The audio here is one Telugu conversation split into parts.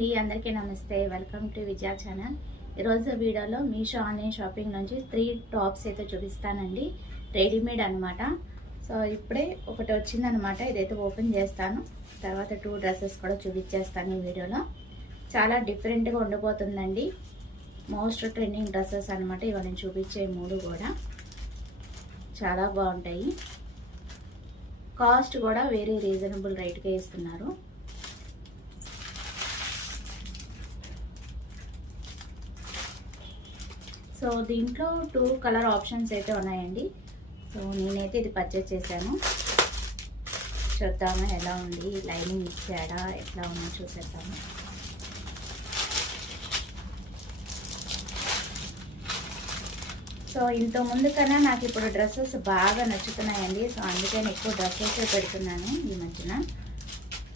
అండి, అందరికీ నమస్తే. Welcome to Vijaya channel. ఈరోజు వీడియోలో మీషో ఆన్లైన్ షాపింగ్ నుంచి 3 టాప్స్ అయితే చూపిస్తానండి. రెడీమేడ్ అనమాట. సో ఇప్పుడే ఒకటి వచ్చిందనమాట, ఇదైతే ఓపెన్ చేస్తాను. తర్వాత 2 డ్రెస్సెస్ కూడా చూపించేస్తాను ఈ వీడియోలో. చాలా డిఫరెంట్గా ఉండిపోతుందండి. మోస్ట్ ట్రెండింగ్ డ్రెస్సెస్ అనమాట ఇవాళ నేను చూపించే 3 కూడా చాలా బాగుంటాయి. కాస్ట్ కూడా వెరీ రీజనబుల్ రేట్గా ఇస్తున్నారు. సో దీంట్లో 2 కలర్ ఆప్షన్స్ అయితే ఉన్నాయండి. సో నేనైతే ఇది పర్చేస్ చేశాను. చూద్దాము ఎలా ఉంది, లైనింగ్ ఇచ్చాడా, ఎట్లా ఉందో చూసేద్దాము. సో ఇంతకుముందు కన్నా నాకు ఇప్పుడు డ్రెస్సెస్ బాగా నచ్చుతున్నాయండి. సో అందుకే నేను ఎక్కువ డ్రెస్సెస్ పెడుతున్నాను ఈ మధ్యన.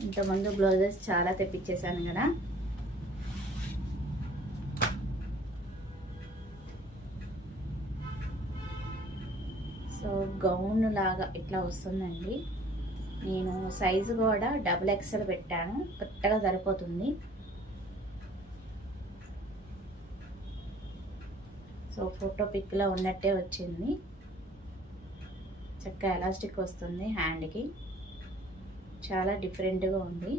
ఇంతకుముందు బ్లౌజెస్ చాలా తెప్పించేసాను కదా. సో గౌన్ లాగా ఇట్లా వస్తుందండి. నేను సైజు కూడా XXL పెట్టాను, కరెక్ట్గా సరిపోతుంది. సో ఫోటో పిక్లో ఉన్నట్టే వచ్చింది. చక్కగా ఎలాస్టిక్ వస్తుంది హ్యాండ్కి, చాలా డిఫరెంట్గా ఉంది.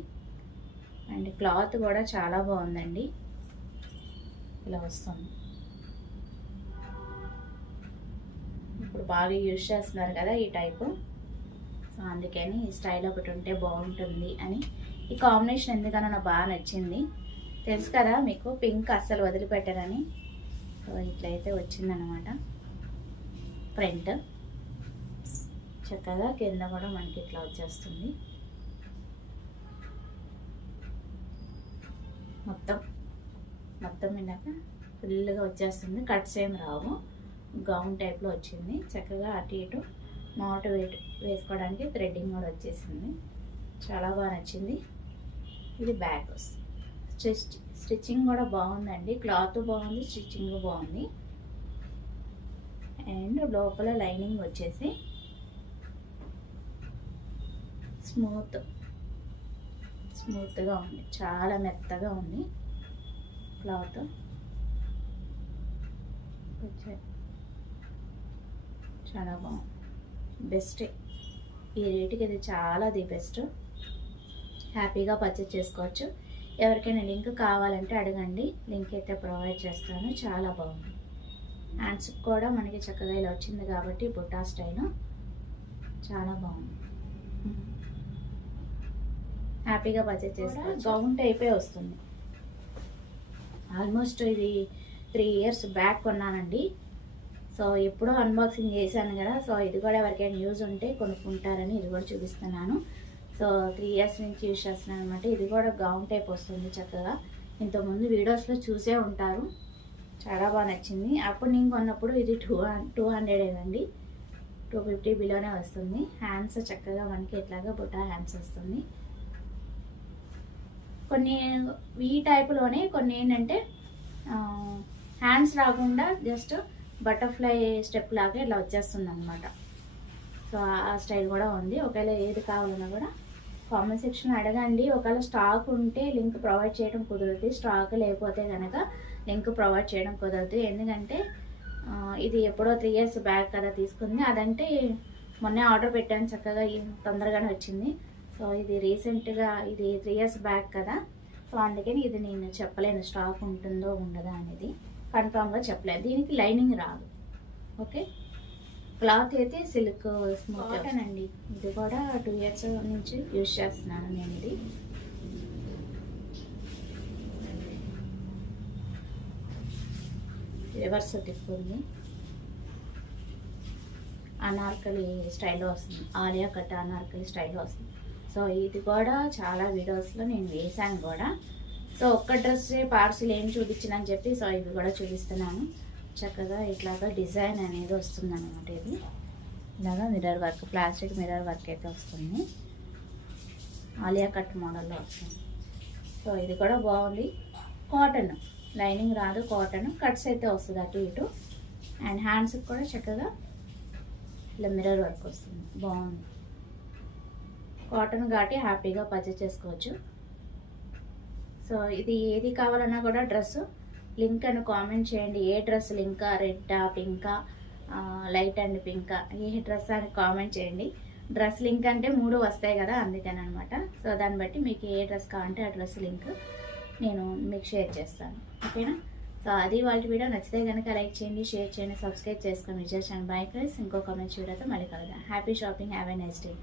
అండ్ క్లాత్ కూడా చాలా బాగుందండి. ఇలా వస్తుంది. ఇప్పుడు బాగా యూజ్ చేస్తున్నారు కదా ఈ టైపు. సో అందుకని ఈ స్టైల్ ఒకటి ఉంటే బాగుంటుంది అని, ఈ కాంబినేషన్ ఎందుకన్నా నాకు బాగా నచ్చింది. తెలుసు కదా మీకు, పింక్ అస్సలు వదిలిపెట్టారని. సో ఇట్లయితే వచ్చిందనమాట ఫ్రంట్. చక్కగా కింద కూడా మనకి ఇట్లా వచ్చేస్తుంది. మొత్తం విన్నాక ఫుల్గా వచ్చేస్తుంది. కట్స్ ఏం రావు, గౌన్ టైప్లో వచ్చింది. చక్కగా అటు ఇటు నాట్ వేసుకోవడానికి థ్రెడ్డింగ్ కూడా వచ్చేసింది. చాలా బాగా నచ్చింది. ఇది బ్యాక్ స్టిచ్చింగ్ కూడా బాగుందండి. క్లాత్ బాగుంది, స్టిచ్చింగ్ బాగుంది. అండ్ లోపల లైనింగ్ వచ్చేసి స్మూత్గా ఉంది, చాలా మెత్తగా ఉంది క్లాత్. చాలా బాగుంది. బెస్ట్, ఈ రేటుకి ఇది చాలా ది బెస్ట్. హ్యాపీగా పర్చేస్ చేసుకోవచ్చు. ఎవరికైనా లింక్ కావాలంటే అడగండి, లింక్ అయితే ప్రొవైడ్ చేస్తాను. చాలా బాగుంది. హ్యాండ్స్ కూడా మనకి చక్కగా ఇలా వచ్చింది కాబట్టి బుట్టా స్టైల్ చాలా బాగుంది. హ్యాపీగా పర్చేస్ చేసుకోవచ్చు. గౌన్ టైపే వస్తుంది. ఆల్మోస్ట్ ఇది 3 years బ్యాక్ కొన్నానండి. సో ఎప్పుడో అన్బాక్సింగ్ చేశాను కదా. సో ఇది కూడా ఎవరికైనా యూజ్ ఉంటే కొనుక్కుంటారని ఇది కూడా చూపిస్తున్నాను. సో 3 years నుంచి యూజ్ చేస్తున్నాను అనమాట. ఇది కూడా గౌన్ టైప్ వస్తుంది చక్కగా. ఇంతకుముందు వీడియోస్లో చూసే ఉంటారు. చాలా బాగా నచ్చింది. అప్పుడు నేను కొన్నప్పుడు ఇది 200 అండి, 250 బిలోనే వస్తుంది. హ్యాండ్స్ చక్కగా మనకి ఎట్లాగా బుట్టా హ్యాండ్స్ వస్తుంది. కొన్ని ఈ టైపులోనే కొన్ని ఏంటంటే హ్యాండ్స్ రాకుండా జస్ట్ బటర్ఫ్లై స్టెప్ లాగా ఇలా వచ్చేస్తుంది అనమాట. సో ఆ స్టైల్ కూడా ఉంది. ఒకవేళ ఏది కావాలన్నా కూడా కామెంట్ సెక్షన్ అడగండి. ఒకవేళ స్టాక్ ఉంటే లింక్ ప్రొవైడ్ చేయడం కుదరదు, స్టాక్ లేకపోతే కనుక లింక్ ప్రొవైడ్ చేయడం కుదరదు. ఎందుకంటే ఇది ఎప్పుడో 3 years బ్యాక్ కదా తీసుకుంది. అదంటే మొన్నే ఆర్డర్ పెట్టాను, చక్కగా తొందరగానే వచ్చింది. సో ఇది రీసెంట్గా, ఇది 3 years బ్యాక్ కదా. సో అందుకని ఇది నేను చెప్పలేను స్టాక్ ఉంటుందో ఉండదా అనేది, కన్ఫామ్గా చెప్పలేదు. దీనికి లైనింగ్ రాదు. ఓకే, క్లాత్ అయితే సిల్క్ స్మూత్ కాటన్ అండి. ఇది కూడా 2 years నుంచి యూజ్ చేస్తున్నాను నేను. ఇది రివర్స్ టిప్ ఉంది, అనార్కలి స్టైల్లో వస్తుంది, ఆలియా కట్ అనార్కలి స్టైల్లో వస్తుంది. సో ఇది కూడా చాలా వీడియోస్లో నేను వేసాను కూడా. సో ఒక్క డ్రెస్సే పార్సిల్ ఏం చూపించినని చెప్పి సో ఇవి కూడా చూపిస్తున్నాను. చక్కగా ఇట్లాగా డిజైన్ అనేది వస్తుంది అనమాట. ఇది ఇలాగా mirror work, plastic mirror work అయితే వస్తుంది. ఆలియా కట్ మోడల్లో వస్తుంది. సో ఇది కూడా బాగుంది. కాటన్, లైనింగ్ రాదు, కాటన్. కట్స్ అయితే వస్తుంది అటు ఇటు. అండ్ హ్యాండ్స్కి కూడా చక్కగా ఇలా మిర్రర్ వర్క్ వస్తుంది. బాగుంది. కాటన్ కాబట్టి హ్యాపీగా పర్చేస్ చేసుకోవచ్చు. సో ఇది ఏది కావాలన్నా కూడా డ్రెస్ లింక్ అని కామెంట్ చేయండి. ఏ డ్రెస్ లింకా, రెడ్డా, పింకా, లైట్ అండ్ పింకా, ఏ డ్రెస్ అని కామెంట్ చేయండి. డ్రెస్ లింక్ అంటే 3 వస్తాయి కదా, అందుకని అనమాట. సో దాన్ని బట్టి మీకు ఏ డ్రెస్ కావాలంటే ఆ డ్రెస్ లింక్ నేను మీకు షేర్ చేస్తాను, ఓకేనా. సో అది వాళ్ళ వీడియో నచ్చితే కనుక లైక్ చేయండి, షేర్ చేయండి, సబ్స్క్రైబ్ చేసుకొని విజయ్ ఛానల్. బై ఫ్రెండ్స్, ఇంకో కామెంట్ వీడియోతో మళ్ళీ కలుద్దాం. Happy shopping, have a nice day.